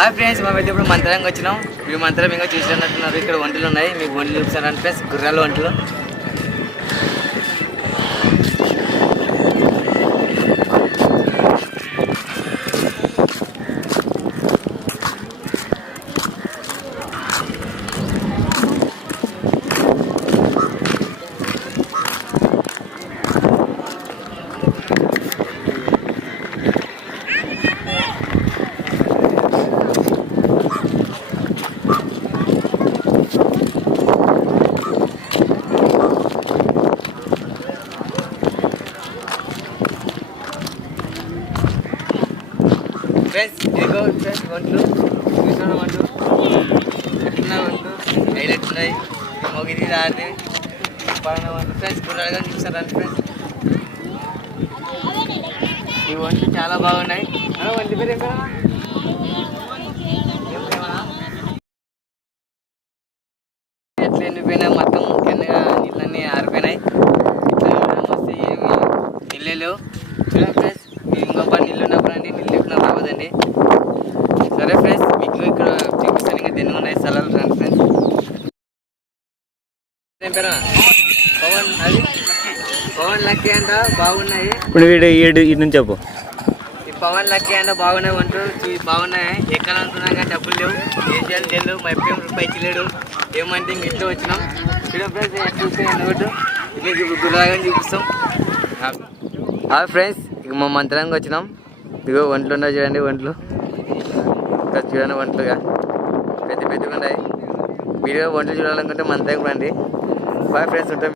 Hi friends మేమైతే ఇప్పుడు మంత్రంగా వచ్చినాం. ఈ మంత్రం ఇంకా చూసినట్టున్నారు. ఇక్కడ వంటలు ఉన్నాయి. మీకు వంటలు చూపిస్తాను ఫ్రెండ్స్. గుర్రాల వంటలు ఫ్రెండ్స్ ఇదిగో ఫ్రెండ్స్ వంటలు చూసిన వంటలు ఎట్లున్నాయి వంటలు హైలైట్ ఉన్నాయి మొగిది దారి పడిన వంటలు ఫ్రెండ్స్ గుర్రాలుగా చూపిస్తారా ఫ్రెండ్స్ ఈ వంటలు చాలా బాగున్నాయి. వంటి పేరు ఎక్కడ ఎట్లా ఎండిపోయినా మొత్తం కిందగా నీళ్ళన్నీ ఆరిపోయినాయి. ఇట్లా ఏమి నీళ్ళే లేవు. చూడండి ఫ్రెండ్స్ మీకు ఇంకొక నీళ్ళు ఉన్నప్పుడు అండి నీళ్ళు లేకుండా రావద్దండి సరే ఫ్రెండ్స్ మీకు ఇక్కడ చూపిస్తాను ఇంకా దీన్ని ఉన్నాయి రండి ఫ్రెండ్స్. పవన్ అది? పవన్ లక్కీ అంట బాగున్నాయి. ఇప్పుడు వీడు ఈడు ఇటు నుంచి చెప్పు. ఈ పవన్ లక్కీ అంటే బాగున్నాయి అంటూ బాగున్నాయి. ఎక్కడ అనుకున్నాం కానీ డబ్బులు లేవు. ఏం చేయాలి తెలియదు మా ఎప్పుడు రూపాయి ఇచ్చలేడు. ఏమంటే ఇంక ఇంట్లో వచ్చినాం. చూడ ఫ్రెండ్స్ చూస్తే మీకు గుర్రాగా చూపిస్తాం. హాయ్ ఫ్రెండ్స్ ఇక మా మంత్రానికి వచ్చినాం. ఇదిగో ఒంట్లు ఉన్నాయి చూడండి ఒంట్లు. ఇంకా చూడండి ఒంట్లుగా. పెద్ద పెద్దగా ఉన్నాయి మీరు ఒంట్లు చూడాలనుకుంటే మంత్రానికి రండి బాయ్ ఫ్రెండ్స్ ఉంటాం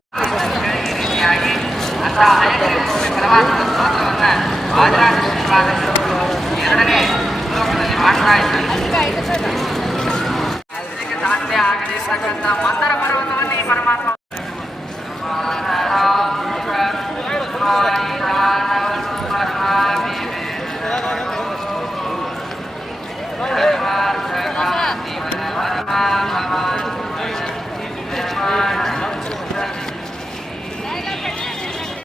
ಆಗಲಿ ಸಕಂತ ಮತ